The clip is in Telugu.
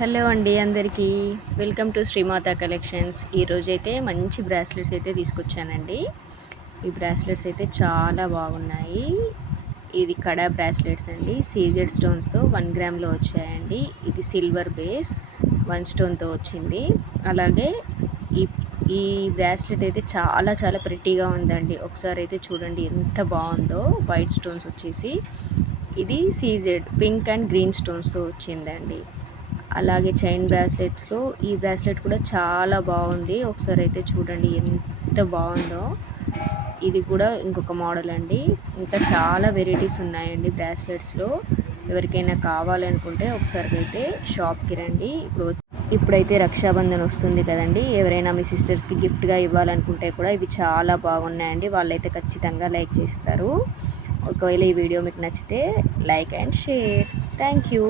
హలో అండి అందరికీ వెల్కమ్ టు శ్రీమాత కలెక్షన్స్. ఈరోజైతే మంచి బ్రాస్లెట్స్ అయితే తీసుకొచ్చానండి. ఈ బ్రాస్లెట్స్ అయితే చాలా బాగున్నాయి. ఇది కడా బ్రాస్లెట్స్ అండి. సీజెడ్ స్టోన్స్తో 1 గ్రామ్లో వచ్చాయండి. ఇది సిల్వర్ బేస్ 1 స్టోన్తో వచ్చింది. అలాగే ఈ ఈ బ్రాస్లెట్ అయితే చాలా చాలా ప్రెట్టీగా ఉందండి. ఒకసారి అయితే చూడండి ఎంత బాగుందో. వైట్ స్టోన్స్ వచ్చేసి ఇది సీజెడ్ పింక్ అండ్ గ్రీన్ స్టోన్స్తో వచ్చిందండి. అలాగే చైన్ బ్రాస్లెట్స్లో ఈ బ్రాస్లెట్ కూడా చాలా బాగుంది. ఒకసారి అయితే చూడండి ఎంత బాగుందో. ఇది కూడా ఇంకొక మోడల్ అండి. ఇంకా చాలా వెరైటీస్ ఉన్నాయండి బ్రాస్లెట్స్లో. ఎవరికైనా కావాలనుకుంటే ఒకసారి అయితే షాప్కి రండి. ఇప్పుడైతే రక్షాబంధన్ వస్తుంది కదండి. ఎవరైనా మీ సిస్టర్స్కి గిఫ్ట్గా ఇవ్వాలనుకుంటే కూడా ఇవి చాలా బాగున్నాయండి. వాళ్ళైతే ఖచ్చితంగా లైక్ చేస్తారు. ఒకవేళ ఈ వీడియో మీకు నచ్చితే like and share. Thank you.